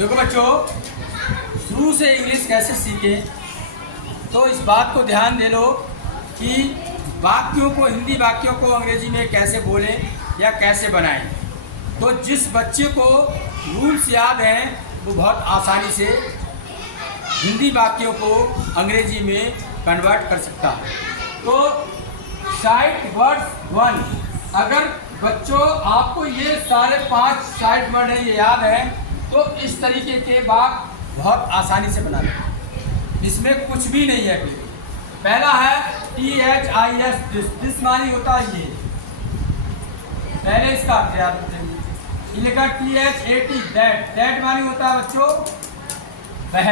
देखो बच्चों, शुरू से इंग्लिश कैसे सीखें, तो इस बात को ध्यान दे लो कि वाक्यों को, हिंदी वाक्यों को अंग्रेजी में कैसे बोलें या कैसे बनाएं। तो जिस बच्चे को रूल्स याद हैं वो बहुत आसानी से हिंदी वाक्यों को अंग्रेजी में कन्वर्ट कर सकता है। तो साइट वर्ड्स 1, अगर बच्चों आपको ये सारे 5 साइट वर्ड हैं ये याद है तो इस तरीके के वाक्य बहुत आसानी से बना लें। इसमें कुछ भी नहीं है। पहला है THIS, दिस मानी होता है ये, पहले इसका अर्थ याद रखिए। ये लिखा THAT, दैट मानी होता है बच्चों वह,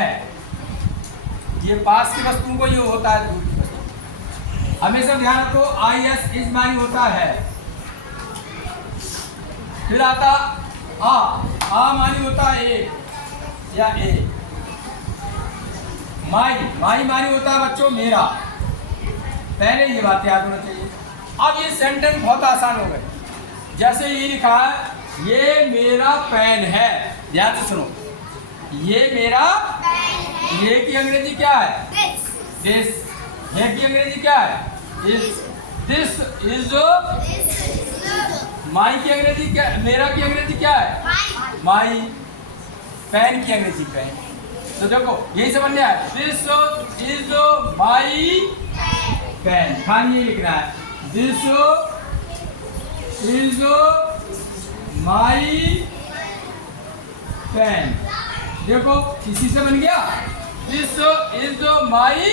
ये पास की वस्तुओं को ये होता है दूर की वस्तु। हमेशा ध्यान रखो IS, इज मानी होता है। फिर आता आ मानी होता है एक या ए। माई मानी होता है बच्चों मेरा। पहले ये बात याद होना चाहिए। अब ये सेंटेंस बहुत आसान हो गए। जैसे ये लिखा है ये मेरा पेन है, ध्यान से सुनो, ये मेरा, ये की अंग्रेजी क्या है? दिस। ये की अंग्रेजी क्या है? This is. माई की अंग्रेजी क्या? मेरा की अंग्रेजी क्या है? माई। पेन की अंग्रेजी पेन। तो देखो यही समझ में आया, दिस इज माई पेन। खाली ये लिखना है, दिस इज माई पेन। देखो इसी से बन गया, दिस इज माई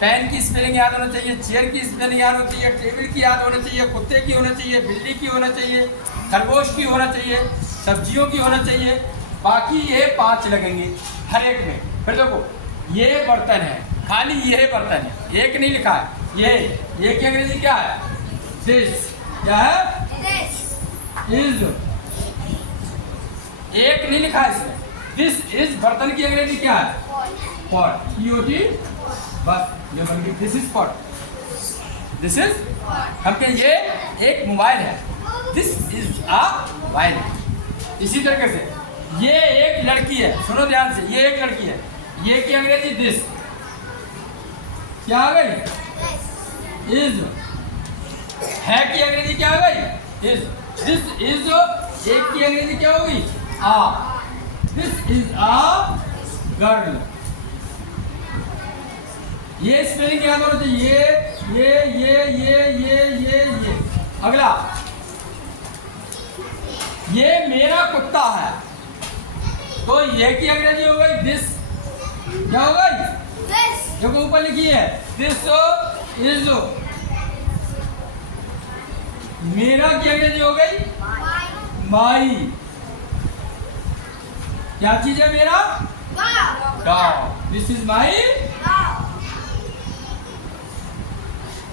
पेन की स्पेलिंग याद होना चाहिए, चेयर की स्पेलिंग याद होनी चाहिए, टेबल की याद होना चाहिए, कुत्ते की होना चाहिए, बिल्ली की होना चाहिए, खरगोश की होना चाहिए, सब्जियों की होना चाहिए। बाकी ये 5 लगेंगे हर एक में। फिर देखो ये बर्तन है, खाली ये बर्तन है, एक नहीं लिखा है। ये की अंग्रेजी क्या है? दिस। क्या है? इज। एक नहीं लिखा है इसमें। दिस इज बर्तन की अंग्रेजी क्या है? पॉट। POT, बस ये बन गई, this is pot. This is, हम कहें ये एक मोबाइल है, दिस इज अ मोबाइल। इसी तरीके से ये एक लड़की है, सुनो ध्यान से, ये एक लड़की है, ये की अंग्रेजी दिस क्या आ गई? इज। है की अंग्रेजी क्या आ गई? इज। दिस इज, एक की अंग्रेजी क्या होगी? आ। This is a girl. ये स्पेलिंग याद होना चाहिए, ये। अगला, ये मेरा कुत्ता है, तो ये की अंग्रेजी हो गई दिस। क्या हो गई? देखो ऊपर लिखी है, दिस इज। मेरा की अंग्रेजी हो गई माई। क्या चीज है मेरा? डॉग। This is my.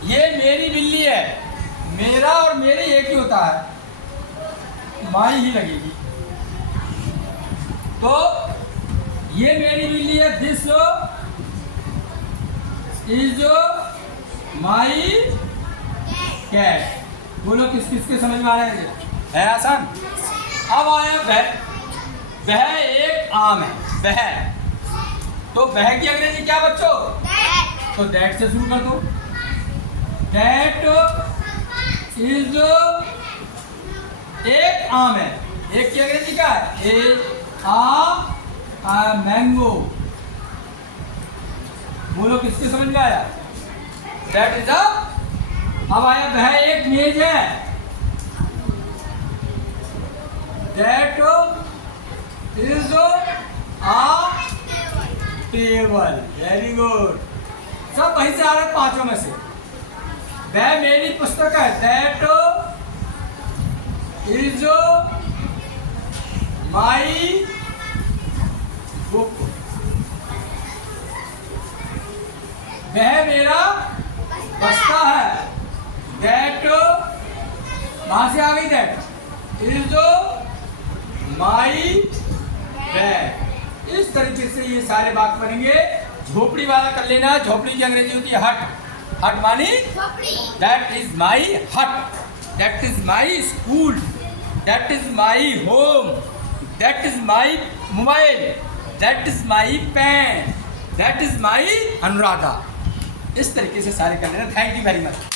ये मेरी बिल्ली है, मेरा और मेरी एक ही होता है, माई ही लगेगी। तो ये मेरी बिल्ली है, दिस इज माई कैट। बोलो किस किस के समझ में आ रहे हैं? आसान। अब आया वह एक आम है, वह। तो वह की अंग्रेजी क्या बच्चों? तो दैट से शुरू कर दो। दैट इज, एक आम है, एक की अंग्रेजी क्या है? आ मैंगो। बोलो किसके समझ में आया? That is a. अब आया वह एक मेज है, that is a table. Very good, सब वहीं से आ रहे हैं 5 में से। वह मेरी पुस्तक है, दैट इज माई बुक। वह मेरा बस्ता है, दैट, कहां से आ गई? That is my bag. इस तरीके से ये सारे वाक्य बनेंगे। झोपड़ी वाला कर लेना, झोपड़ी की अंग्रेजी होती है हट। हट मानी that is my hut, that is my school, that is my home, that is my mobile, that is my pen, that is my Anuradha. इस तरीके से सारे कर लेना। Thank you very much.